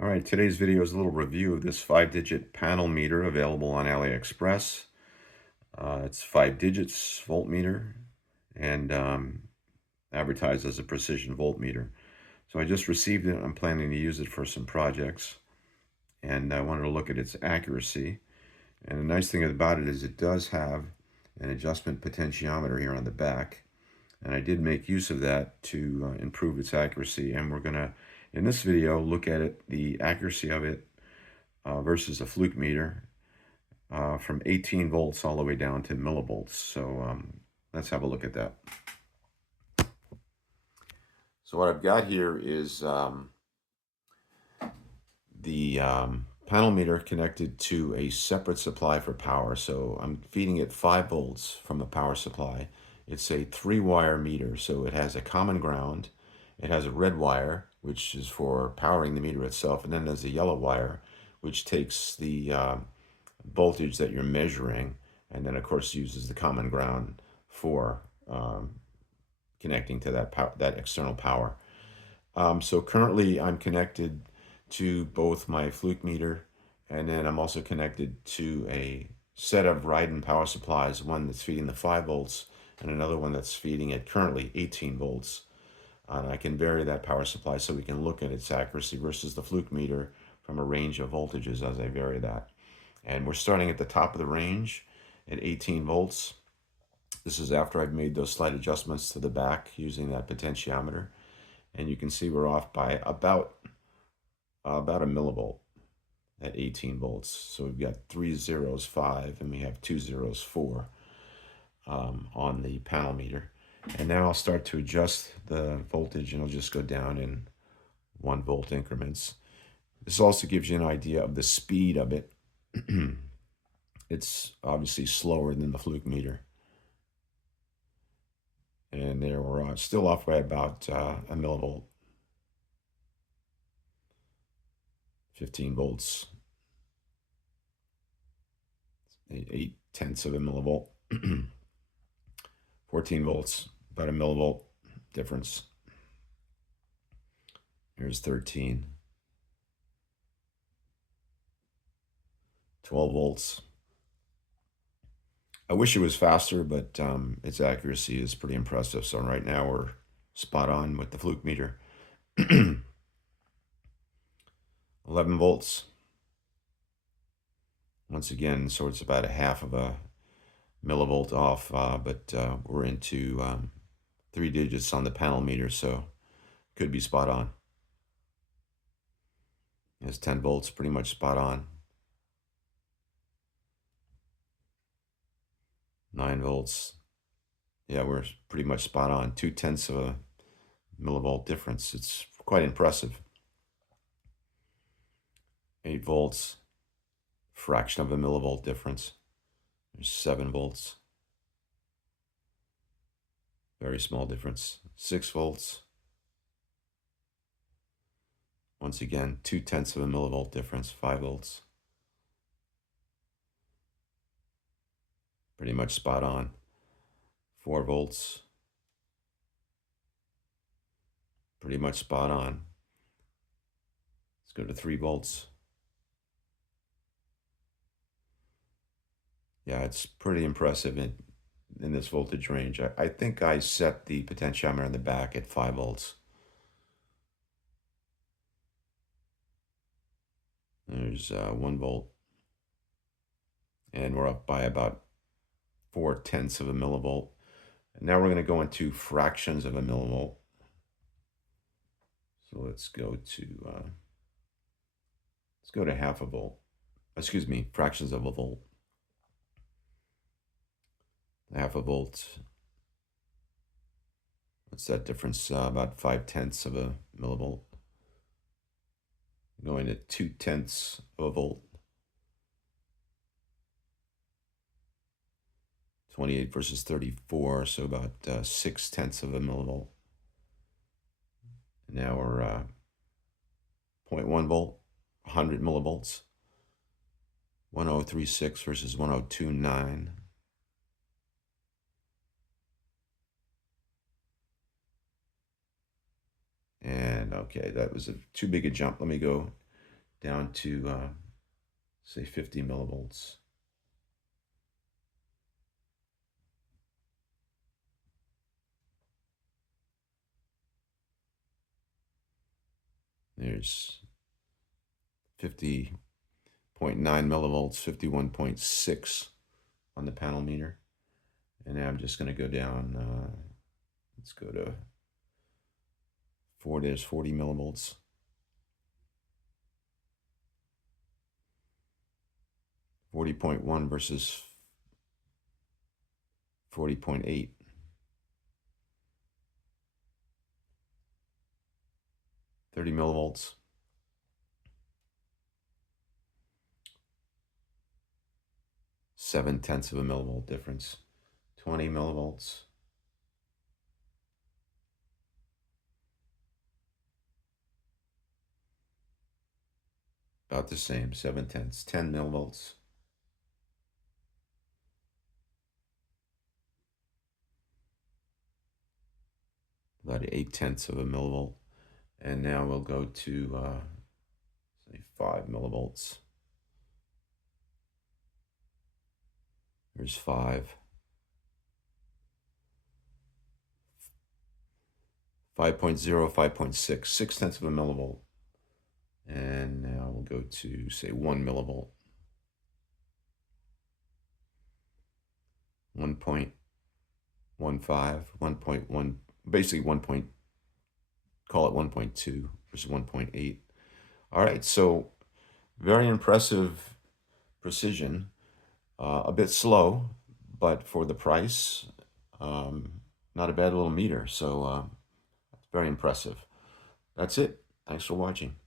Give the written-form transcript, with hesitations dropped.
All right, today's video is a little review of this 5-digit panel meter available on Aliexpress. It's 5 digits voltmeter and advertised as a precision voltmeter. So I just received it. I'm planning to use it for some projects, and I wanted to look at its accuracy. And the nice thing about it is it does have an adjustment potentiometer here on the back, and I did make use of that to improve its accuracy. And we're gonna, in this video, look at it, the accuracy of it versus a fluke meter from 18 volts all the way down to millivolts. So let's have a look at that. So what I've got here is the panel meter connected to a separate supply for power. So I'm feeding it 5 volts from a power supply. It's a 3-wire meter, so it has a common ground. It has a red wire, which is for powering the meter itself, and then there's a yellow wire, which takes the voltage that you're measuring, and then of course uses the common ground for connecting to that external power. So currently I'm connected to both my fluke meter, and then I'm also connected to a set of Ryden power supplies, one that's feeding the 5 volts and another one that's feeding it currently 18 volts. And I can vary that power supply so we can look at its accuracy versus the fluke meter from a range of voltages as I vary that. And we're starting at the top of the range at 18 volts. This is after I've made those slight adjustments to the back using that potentiometer. And you can see we're off by about a millivolt at 18 volts. So we've got 3 zeros 5 and we have 2 zeros 4 on the panel meter. And now I'll start to adjust the voltage, and I'll just go down in 1 volt increments. This also gives you an idea of the speed of it. It's obviously slower than the fluke meter. And there we're still off by about a millivolt. 15 volts. 8/10 of a millivolt. 14 volts, about a millivolt difference. Here's 13. 12 volts. I wish it was faster, but its accuracy is pretty impressive. So right now we're spot on with the fluke meter. 11 volts. Once again, so it's about a half of a millivolt off, but we're into 3 digits on the panel meter, so could be spot on. It's 10 volts, pretty much spot on. 9 volts. Yeah, we're pretty much spot on. 2/10 of a millivolt difference. It's quite impressive. 8 volts, fraction of a millivolt difference. There's 7 volts. Very small difference. 6 volts. Once again, 2/10 of a millivolt difference. 5 volts. Pretty much spot on. 4 volts. Pretty much spot on. Let's go to 3 volts. Yeah, it's pretty impressive in this voltage range. I think I set the potentiometer in the back at 5 volts. There's 1 volt. And we're up by about 4/10 of a millivolt. And now we're going to go into fractions of a millivolt. So let's go to half a volt. Excuse me, fractions of a volt. Half a volt. What's that difference? About 5/10 of a millivolt. Going to 2/10 of a volt. 28 versus 34, so about 6/10 of a millivolt. Now we're 0.1 volt, 100 millivolts. 1036 versus 1029. And okay, that was too big a jump. Let me go down to, say, 50 millivolts. There's 50.9 millivolts, 51.6 on the panel meter. And now I'm just going to go down, let's go to 4, there's 40 millivolts. 40.1 versus 40.8. 30 millivolts. 0.7 of a millivolt difference. 20 millivolts. About the same, 0.7. 10 millivolts. About 0.8 of a millivolt. And now we'll go to, say, 5 millivolts. There's 5. 5.0, 5.6, 0.6 of a millivolt. And now we'll go to, say, 1 millivolt. 1.15, 1.1, basically 1. Call it 1.2 versus 1.8. All right, so very impressive precision. A bit slow, but for the price, not a bad little meter. So it's very impressive. That's it. Thanks for watching.